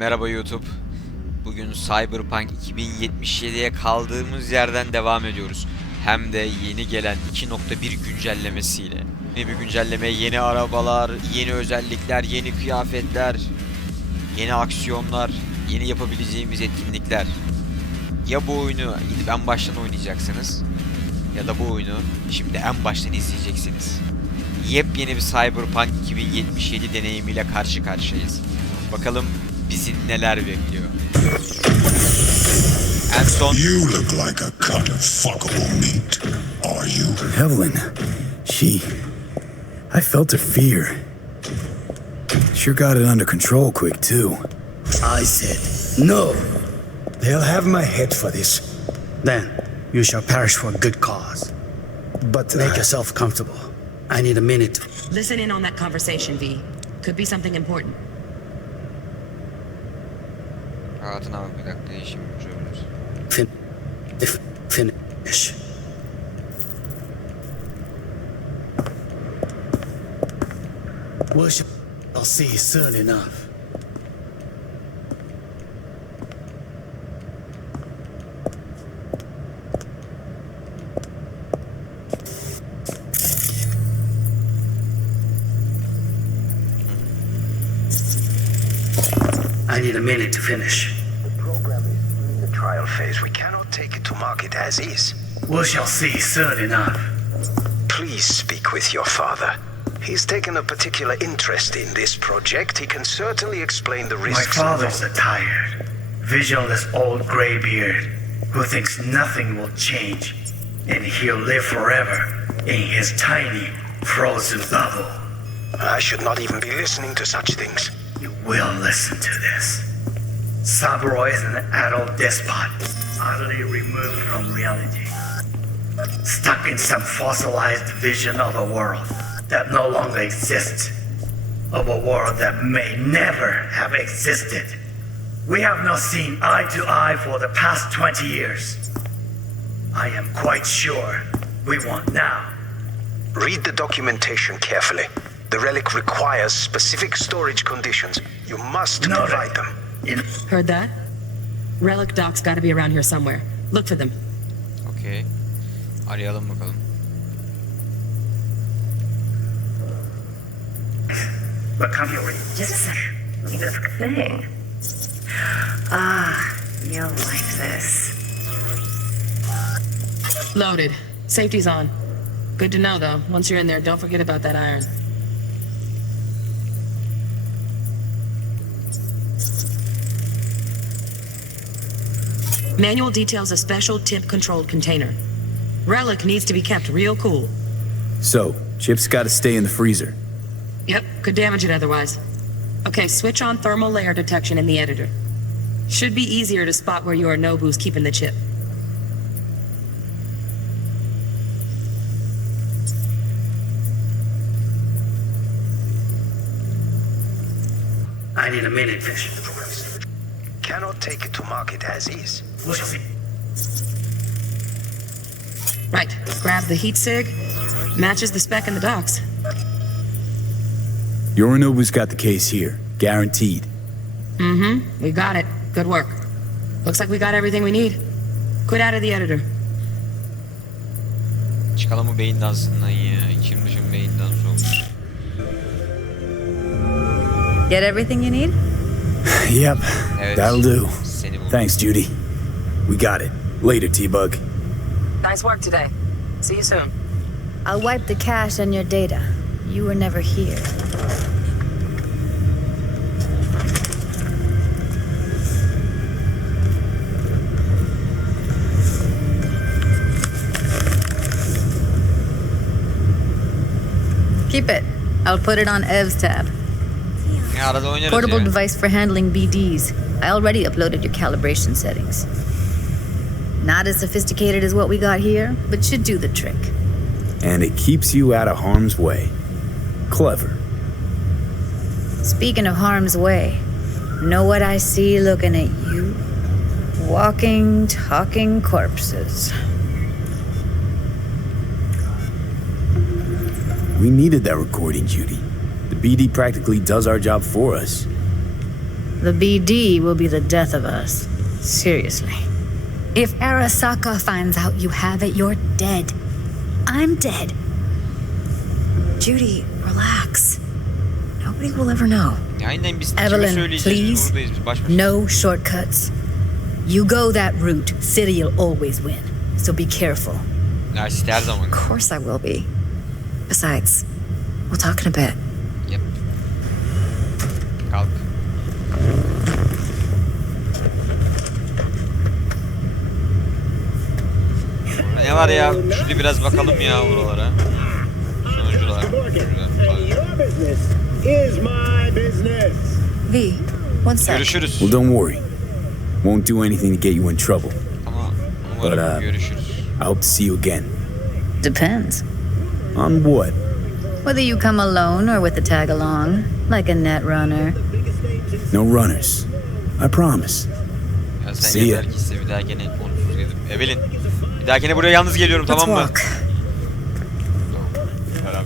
Merhaba YouTube. Bugün Cyberpunk 2077'ye kaldığımız yerden devam ediyoruz. Hem de yeni gelen 2.1 güncellemesiyle. Yeni bir güncelleme, yeni arabalar, yeni özellikler, yeni kıyafetler, yeni aksiyonlar, yeni yapabileceğimiz etkinlikler. Ya bu oyunu gidip en baştan oynayacaksınız ya da bu oyunu şimdi en baştan izleyeceksiniz. Yepyeni bir Cyberpunk 2077 deneyimiyle karşı karşıyayız. Bakalım bizi neler bekliyor. En son... You look like a cut of fuckable meat. Are you? Evelyn, I felt her fear. Sure got it under control quick too. I said, no. They'll have my head for this. Then you shall perish for a good cause. But Make yourself comfortable. I need a minute. Listen in on that conversation, V. Could be something important. Rahatına bak bir dakika, işim görürüz. Finish. I'll see you soon enough. I need a minute to finish. The program is in the trial phase. We cannot take it to market as is. We shall see soon enough. Please speak with your father. He's taken a particular interest in this project. He can certainly explain the My risks. father's a tired, visionless old graybeard who thinks nothing will change, and he'll live forever in his tiny, frozen bubble. I should not even be listening to such things. You will listen to this. Saburo is an adult despot, utterly removed from reality. Stuck in some fossilized vision of a world that no longer exists. Of a world that may never have existed. We have not seen eye to eye for the past 20 years. I am quite sure we want now. Read the documentation carefully. The relic requires specific storage conditions. You must provide them. Heard that? Relic doc's gotta be around here somewhere. Look for them. Okey. Arayalım bakalım. But come here. Just a sec. This thing. Ah, you'll like this. Loaded. Safety's on. Good to know, though. Once you're in there, don't forget about that iron. Manual details a special temp-controlled container. Relic needs to be kept real cool. So, chips gotta stay in the freezer. Yep, could damage it otherwise. Okay, switch on thermal layer detection in the editor. Should be easier to spot where Yorinobu's keeping the chip. I need a minute, Fish. Cannot take it to market as is. We shall see. Right, grab the heat sig. Matches the spec in the docs. Yorinobu's got the case here, guaranteed. Mm-hmm, we got it. Good work. Looks like we got everything we need. Quit out of the editor. Çıkalım mı beyin dansından ya? İçim dışım beyin dansı olmuş. Get everything you need? Yep, Evet. that'll do. Seni buldum. Thanks, Judy. We got it. Later, T-Bug. Nice work today. See you soon. I'll wipe the cache on your data. You were never here. Keep it. I'll put it on Ev's tab. Ya arada oynarız Portable ya. device for handling BDs. I already uploaded your calibration settings. Not as sophisticated as what we got here, but should do the trick. And it keeps you out of harm's way. Clever. Speaking of harm's way, know what I see looking at you? Walking, talking corpses. We needed that recording, Judy. The BD practically does our job for us. The BD will be the death of us. Seriously. If Arasaka finds out you have it, you're dead. I'm dead. Judy, relax. Nobody will ever know. Aynen biz kime Evelyn, söyleyeceğiz? please. Buradayız biz baş başa. No shortcuts. You go that route, City'll always win. So be careful. Ya işte her zaman. Of course I will be. Besides, we'll talk in a bit. Yap. Kalk. Burada ne var ya? Şurada biraz bakalım ya buralara. Sonucular. V, one sec. Görüşürüz. Well, don't worry. Won't do anything to get you in trouble. Ama umarım But, görüşürüz. I hope to see you again. Depends. On what? Whether you come alone or with the tag along, like a net runner. No runners. I promise. Ya sen See ya. yeter ki iste bir dahakine onsuz gelip. Evelyn. Bir dahakine buraya yalnız geliyorum Let's tamam mı? walk. Beraber.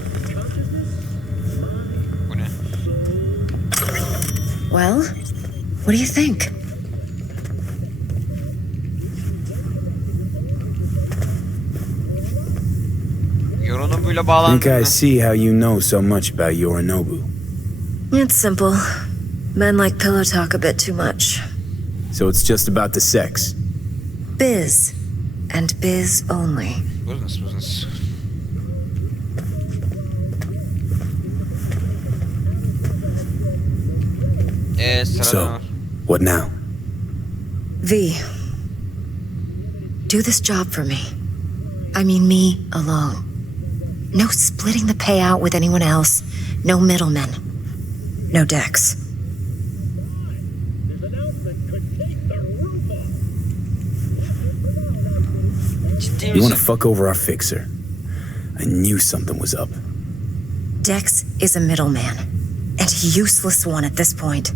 Bu ne? Well, what do you think? Yoronobuyla I think bağlandın I mı? see how you know so much about Yorinobu. It's simple. Men like pillow talk a bit too much. So it's just about the sex. Biz. And biz only. Business. Sırada So, var. what now? V. Do this job for me. I mean me alone. No splitting the payout with anyone else. No middlemen. No Dex. Ciddi You want to misin? fuck over our fixer? I knew something was up. Dex is a middleman. And a useless one at this point.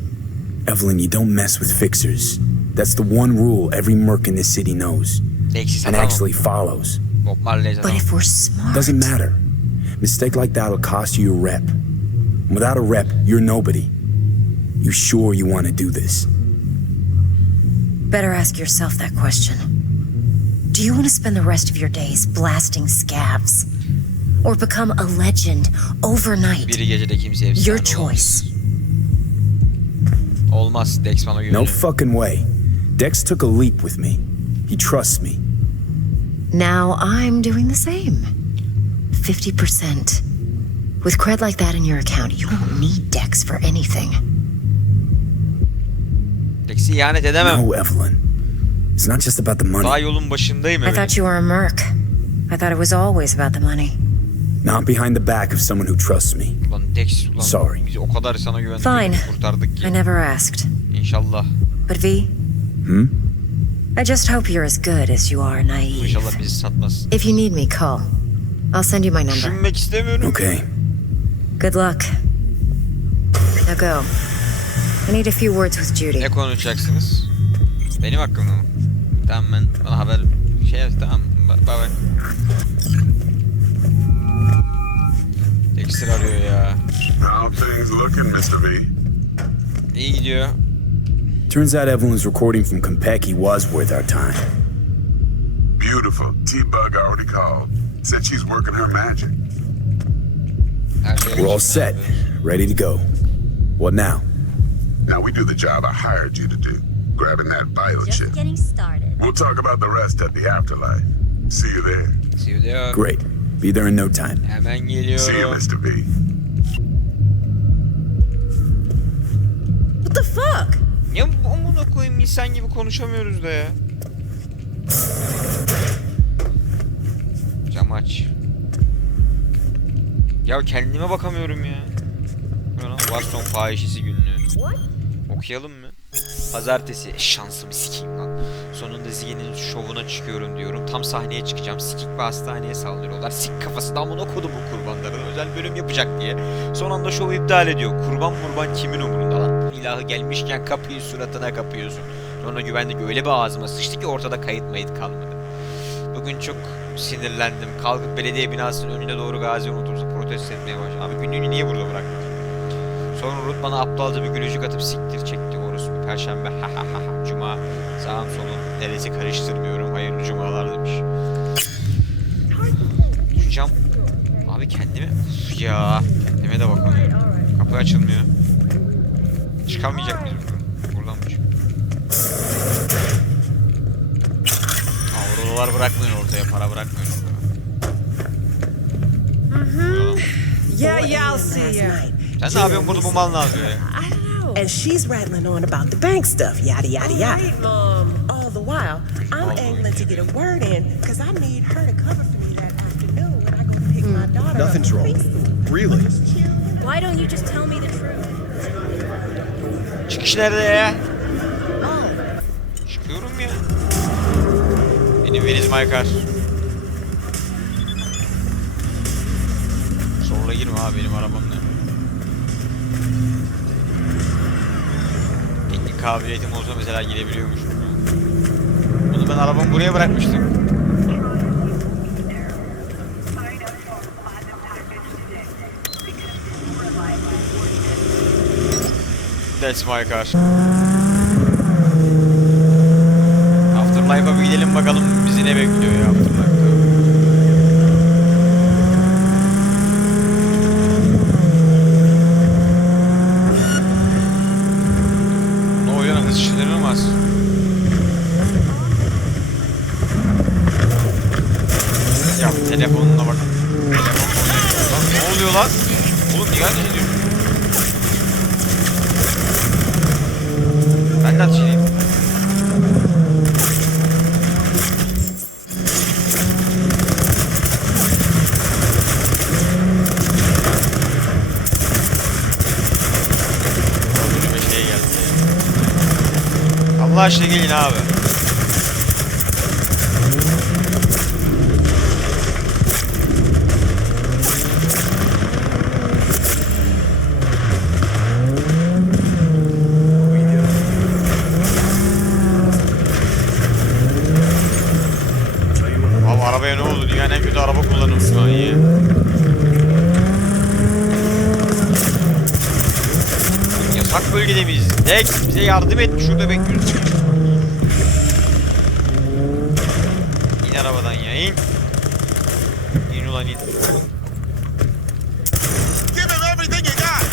Evelyn, you don't mess with fixers. That's the one rule every merc in this city knows. Eksiz And adam. actually follows. Bob Marley'e But adam. if we're smart... Doesn't matter. Mistake like that'll cost you your rep. Without a rep, you're nobody. You sure you want to do this? Better ask yourself that question. Do you want to spend the rest of your days blasting scabs? Or become a legend overnight? Biri gecede kimseye efsane Your olamaz. choice. Olmaz. Dex bana No güveniyor. fucking way. Dex took a leap with me. He trusts me. Now I'm doing the same. 50%. With cred like that in your account, you don't need Dex for anything. Dex'i ihanet edemem. No, Evelyn. It's not just about the Daha money. yolun başındayım I Evelyn. thought you were a merc. I thought it was always about the money. Not behind the back of someone who trusts me. Ulan Dex ulan. Sorry. Biz o kadar sana güvendik. Fine. Kurtardık ki. I never asked. İnşallah. But V, Hmm? I just hope you're as good as you are naive. İnşallah bizi satmaz. If you need me, call. I'll send you my number. Düşünmek istemiyorum. Okay. Good luck. Now go. I need a few words with Judy. Ne konuşacaksınız? Benim hakkımda mı? Tamam ben bana haber şey yap tamam. Bye bye. Dexter arıyor ya. How things looking, Mr. V? İyi gidiyor. Turns out Evelyn's recording from Konpeki was worth our time. Beautiful. T-Bug already called. Said she's working her magic. Her şey We're all geçimden set. yapıyoruz. Ready to go. What now? Now we do the job I hired you to do, grabbing that vital Just chip. getting started. We'll talk about the rest at the afterlife. See you there. See you there. Great. Be there in no time. Hemen See you, geliyorum. Mr. V. What the fuck? Ya amına koyayım insan gibi konuşamıyoruz da ya. Cam aç. Ya kendime bakamıyorum ya. Bu ne lan? Boston fahişesi günlüğü. Okuyalım mı? Pazartesi. Şansımı sikeyim lan. Sonunda Ziye'nin şovuna çıkıyorum diyorum. Tam sahneye çıkacağım. Sikik bir hastaneye saldırıyorlar. Sik kafası da amına kodu bu kurbanların. Özel bölüm yapacak diye. Son anda şovu iptal ediyor. Kurban kimin umurunda lan? İlahı gelmişken kapıyı suratına kapıyorsun. Sonra güvenlik öyle bir ağzıma sıçtı ki ortada kayıt mayıt kalmadı. Bugün çok sinirlendim. Kalkıp belediye binasının önüne doğru Gazi unutursa protesto etmeye başladım. Abi günlüğünü niye burada bıraktın? Sonra Ruth bana aptalca bir gülücük atıp siktir çekti orospu Perşembe. Cuma. Sağım solum. Neresi karıştırmıyorum. Hayırlı cumalar demiş. Düşeceğim. Abi kendime... Uf ya. Kendime de bakamıyorum. Kapı açılmıyor. Çıkamayacak mıyız? Buradan mı çıkıyor? Avrolar bırakmayın ortaya. Para bırakmayın ortaya. Yeah, I'll see you. Sen ne yapıyorsun burada, bu mal ne yapıyor ya? I don't know. And she's rattling on about the bank stuff, yada yada yada. Right, Mom. All the while, I'm angling to get a word in because I need her to cover for me that afternoon when I go pick my daughter Nothing's up. wrong. Really? Why don't you just tell me the truth? Çıkış nerede ya? Oh, Çıkıyorum ya. Benim Veniz Maykar. Zorla girme abi, benim arabam ne? Teknik kabiliyetim olsa mesela girebiliyormuşum. Bunu ben arabamı buraya bırakmıştım. That's my car. Afterlife'a bir gidelim bakalım bizi ne bekliyor ya Afterlife'da. Ne oluyor lan, hız şişirilmez. Ya telefonuna bak. Lan ne oluyor lan? Oğlum niye ateş ediyorsun? Ben de ateş edeyim. Öldürme şeye geldi. Allah aşkına gelin abi. Abi arabaya ne oldu? Dünyanın en kötü araba kullanıyorum şu an ya. Yasak bölgede miyiz? Dex bize yardım et. Şurada bekliyoruz. İn arabadan ya, in. İn ulan in. Give him everything you got.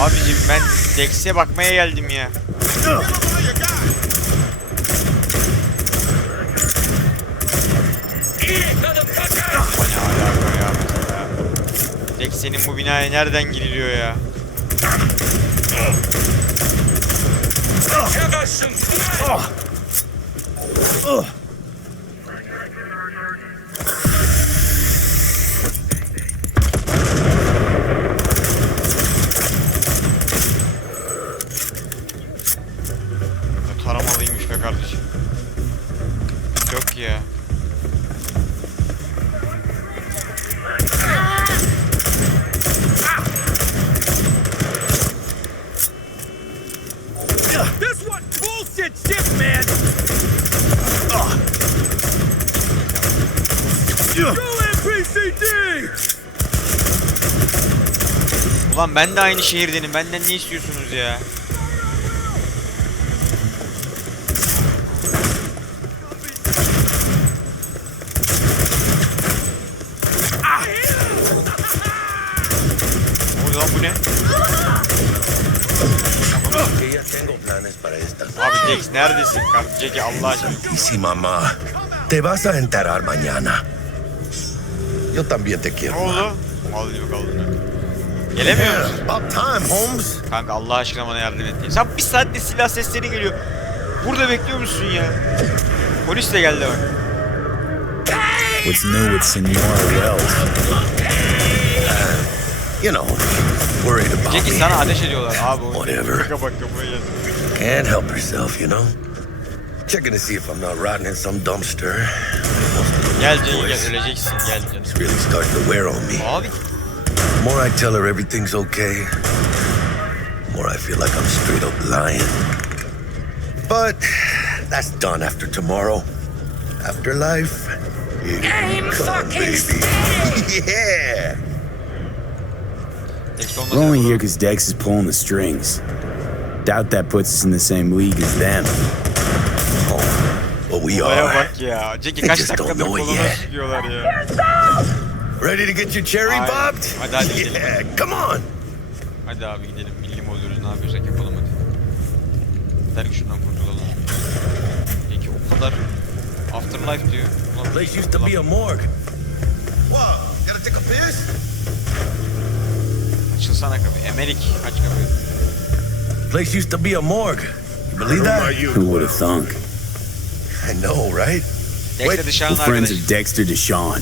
Abicim ben Dex'e bakmaya geldim ya. Ne alaka ya? Dex senin bu binaya nereden giriliyor ya? Taramalıymış be kardeşim. Yok ya. This one bullshit shit, man. UNPCD. Ulan ben de aynı şehirdenim. Benden ne istiyorsunuz ya? Ulan bu ne? Abi Dex neredesin? Jackie Allah aşkına. Sí, mamá. Te vas a enterar mañana. Yo también te Ne quiero. oldu? Alıyor kaldığını. Gelemiyor musun? About time, Holmes. Kanka Allah aşkına bana yardım et diye. Sen bir saatte silah sesleri geliyor. Burada bekliyor musun ya? Polis de geldi bak. What's new with Senora Wells? You know, worried about Jackie me. sana ateş ediyorlar abi. Whatever. Bak kafayı yedi. Can't help herself, you know. Checking to see if I'm not rotting in some dumpster. Gel Jackie gel, öleceksin gel canım. It's really starting to wear on me. Abi. The more I tell her everything's okay, the more I feel like I'm straight up lying. But that's done after tomorrow. Afterlife. I'm fucking Yeah. We're only here because Dex is pulling the strings. Doubt that puts us in the same league as them. But we Olaya are. bak ya. Jackie kaç dakikadır koluna sıkıyorlar ya. Ready to get your cherry Aynen. popped? Hadi gidelim. Yeah, come on. Hadi abi gidelim. Milli mi oluyoruz? Ne yapıyorsak yapalım hadi. Yeter ki şundan kurtulalım. Peki o kadar Afterlife diyor. Ulan, Place used to be a morgue. What? Gotta take a piss? açılsana kapı. Emerik aç kapıyı. Place used to be a morgue. You believe that? Who would have thunk? I know, right? Dexter Deshawn'ın We're friends arkadaşı. of Dexter Deshawn.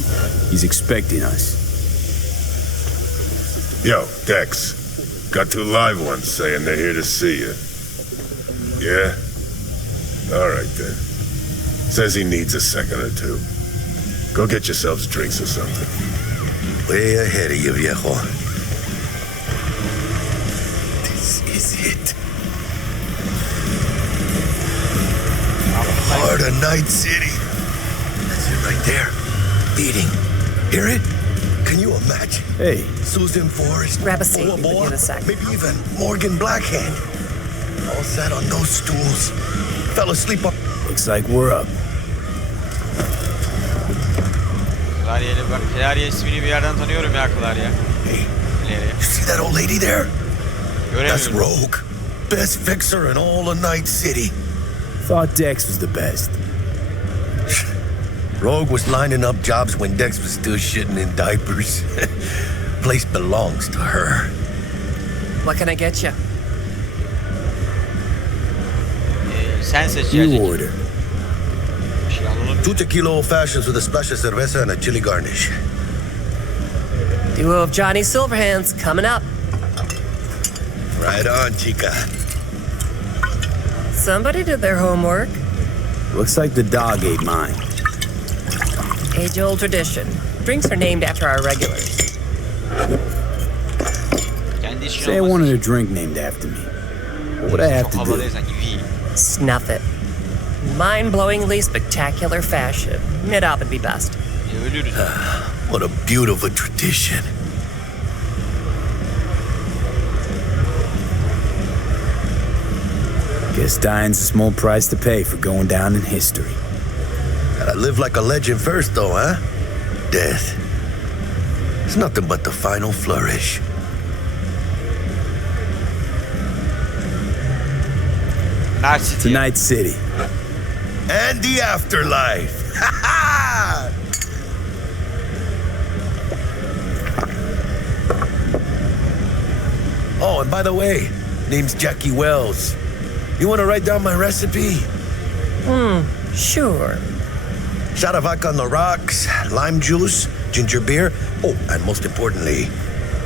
He's expecting us. Yo, Dex. Got two live ones saying they're here to see you. Yeah? All right, then. Says he needs a second or two. Go get yourselves drinks or something. Way ahead of you, viejo. This is it. Heart of Night City. That's it right there. Beating. Hear it? Can you imagine? Hey. Susan Forrest. Grab a seat. Boa We'll Boa, be in a sec. maybe even Morgan Blackhand. All sat on those stools. Fell asleep on... Looks like we're up. Clarya'yla bak. Clarya ismini bir yerden tanıyorum ya Clarya. Hey, Clarya. you see that old lady there? That's Göremiyorum. Rogue. Best fixer in all of Night City. Thought Dex was the best. Rogue was lining up jobs when Dex was still shitting in diapers. Place belongs to her. What can I get you? Sen seç ya You Jackie. order. Bir şey alalım. 2 tequila old fashions with a splash of cerveza and a chili garnish. Duo of Johnny Silverhands coming up. Right on, chica. Somebody did their homework. Looks like the dog ate mine. Age-old tradition. Drinks are named after our regulars. Kendi işin Say I olmasın. wanted a drink named after me. What would I have Çok to do? havalı sanki. İyi. Snuff it. Mind-blowingly spectacular fashion. Mid-op would be best. Ölürüz. What a beautiful tradition. Guess dying's a small price to pay for going down in history. Gotta live like a legend first, though, huh? Death. It's nothing but the final flourish. Night City. Night City. And the afterlife. Ha ha! Oh, and by the way, name's Jackie Wells. You want to write down my recipe? Sure. Shot of vodka on the rocks, lime juice, ginger beer. Oh, and most importantly,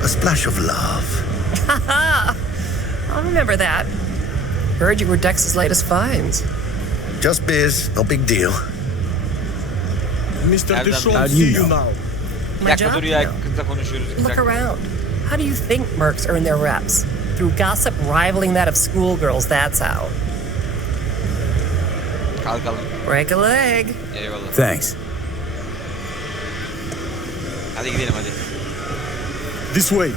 a splash of love. Haha! I'll remember that. Heard you were Dex's latest finds. Just biz, no big deal. Mr. Nereden Deshawn, How do see you you know? now. Bir My dakika job, dur you ya. know. Kızla konuşuyoruz. Bir Look dakika. around. How do you think mercs earn their reps? Through gossip rivaling that of schoolgirls, that's how. Kalkalım. Break a leg. Eyvallah. Thanks. Hadi gidelim hadi. This way.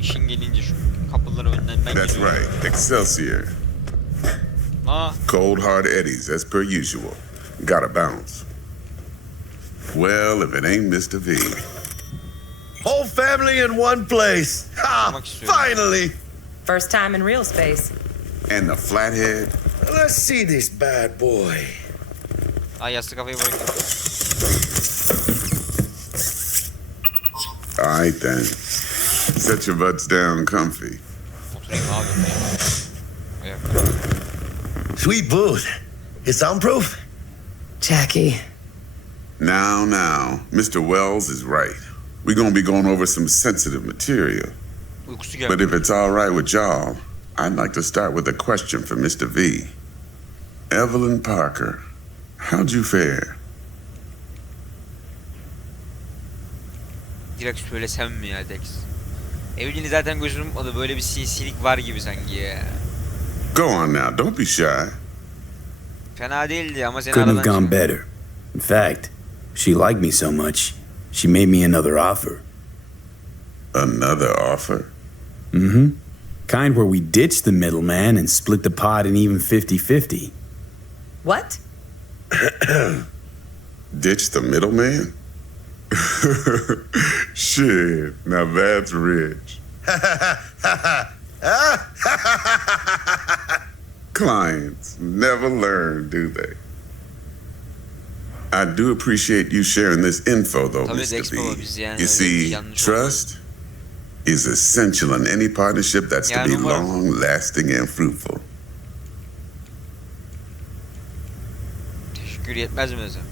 İşin gelince şu kapıları önden ben That's geliyorum. right. Excelsior. Aa, Cold hard eddies, as per usual. Gotta bounce. Well, if it ain't Mr. V. Whole family in one place. Ha! Finally! First time in real space. And the flathead. Let's see this bad boy. ay yastık kafayı bırakın. All right, then. Set your butts down comfy. Oturayım abi. Ayakta. Sweet booth. It's soundproof? Jackie. Now, Mr. Wells is right. we're gonna be going over some sensitive material. Uykusu But geldi. if it's all right with y'all, I'd like to start with a question for Mr. V. Evelyn Parker, how'd you fare? Direkt söylesem mi ya Dex? Evliliğini zaten gözüm tutmadı. Böyle bir sinsilik var gibi sanki ya. Go on now, don't be shy. Fena değildi ama seni Couldn't have aradan gone better. In fact, she liked me so much, she made me another offer. Another offer? Mm-hmm. Kind where we ditch the middleman and split the pot in even 50-50. What? Ditch the middleman? Shit, now that's rich. Clients never learn, do they? I do appreciate you sharing this info, though, Tabii Mr. Dex baba V. biz yani You see, yanlış trust is essential in any partnership that's to be Yani umarım- long-lasting and fruitful. Teşekkür yetmez mi desem?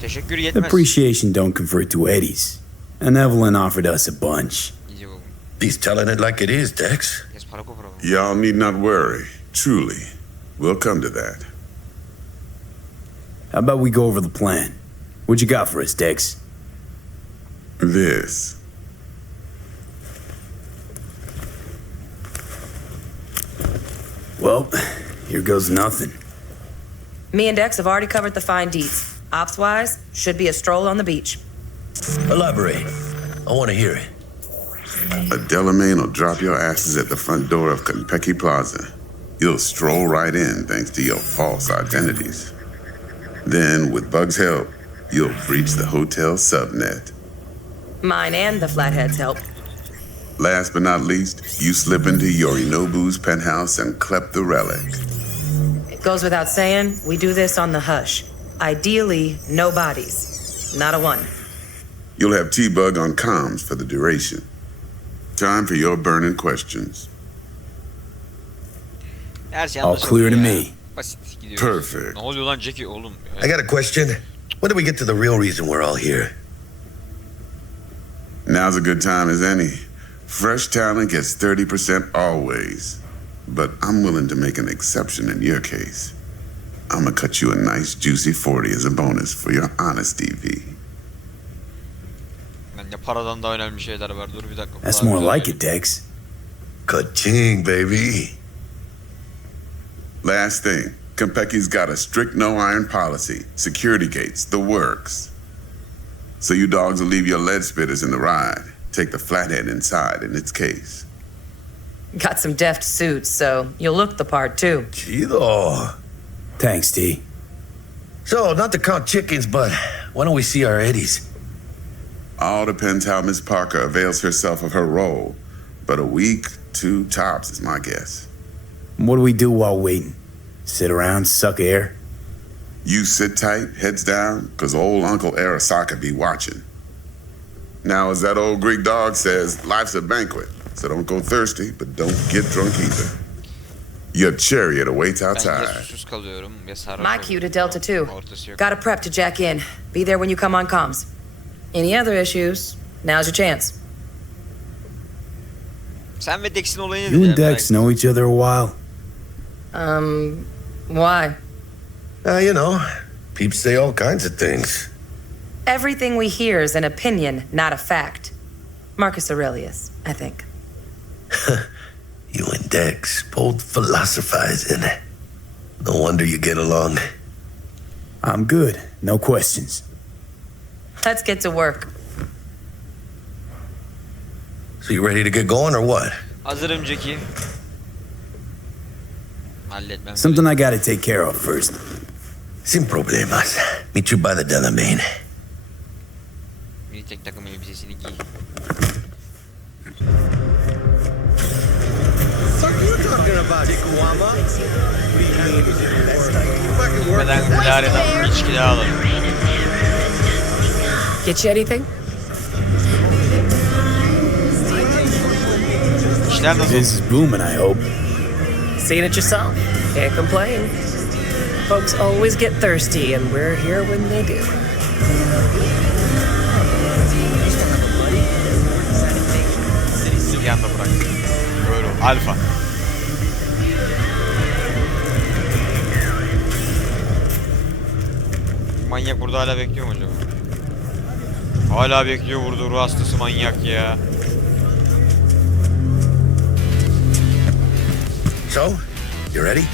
Teşekkür yetmez. Appreciation don't convert to eddies, and Evelyn offered us a bunch. İyice bakın. He's telling it like it is, Dex. Yes, para kopara. Y'all need not worry. Truly, we'll come to that. How about we go over the plan? What you got for us, Dex? This. Well, here goes nothing. Me and Dex have already covered the fine deets. Ops-wise, should be a stroll on the beach. Elaborate. I want to hear it. A Delamain will drop your asses at the front door of Konpeki Plaza. You'll stroll right in thanks to your false identities. Then, with Bug's help, you'll breach the hotel subnet. Mine and the Flatheads help. Last but not least, you slip into Yorinobu's penthouse and clep the relic. It goes without saying, we do this on the hush. Ideally, no bodies. Not a one. You'll have T-Bug on comms for the duration. Time for your burning questions. Her şey All anlaşılıyor clear to ya. me. Basit gidiyoruz. Perfect. Ne oluyor lan Jackie oğlum? I got a question. When do we get to the real reason we're all here? Now's a good time as any. Fresh talent gets 30% always. But I'm willing to make an exception in your case. I'm gonna cut you a nice juicy 40 as a bonus for your honesty, V. Bence paradan daha önemli şeyler var. Dur bir dakika. That's Para more biraz like önemli. it, Dex. Ka-ching, baby. Last thing, Konpeki's got a strict no-iron policy. Security gates, the works. So you dogs will leave your lead spitters in the ride. Take the flathead inside in its case. Got some deft suits, so you'll look the part too. Chido. Thanks, T. So, not to count chickens, but why don't we see our eddies? All depends how Miss Parker avails herself of her role. But a week, 2 tops is my guess. What do we do while waiting? Sit around, suck air? You sit tight, heads down, 'cause old Uncle Arasaka be watching. Now, as that old Greek dog says, life's a banquet. So don't go thirsty, but don't get drunk either. Your chariot awaits Ben ya outside. susuz kalıyorum ya sarhoş My cue to Delta 2. Ortası yok. Gotta prep to jack in. Be there when you come on comms. Any other issues? Now's your chance. Sen ve Dex'in olayı nedir? You ya? and Dex know each other a while? Why? You know, peeps say all kinds of things. Everything we hear is an opinion, not a fact. Marcus Aurelius, I think. You and Dex both philosophizing. No wonder you get along. I'm good. No questions. Let's get to work. So you ready to get going or what? Hazırım Jackie. Halletmem. Something I gotta take care of first. Sin problemas. Meet you by the Delamain. Bir tek takım elbisesini giy. Gitmeden Lara'dan bir içki daha alalım. Get you anything? İşler nasıl? This is booming, I hope. Seen it yourself. Can't complain. Folks always get thirsty, and we're here when they do. bırak. Böyle ol. Alfa. Manyak burada hala bekliyor mu acaba? Hala bekliyor burada, ruh hastası manyak ya. So, you ready?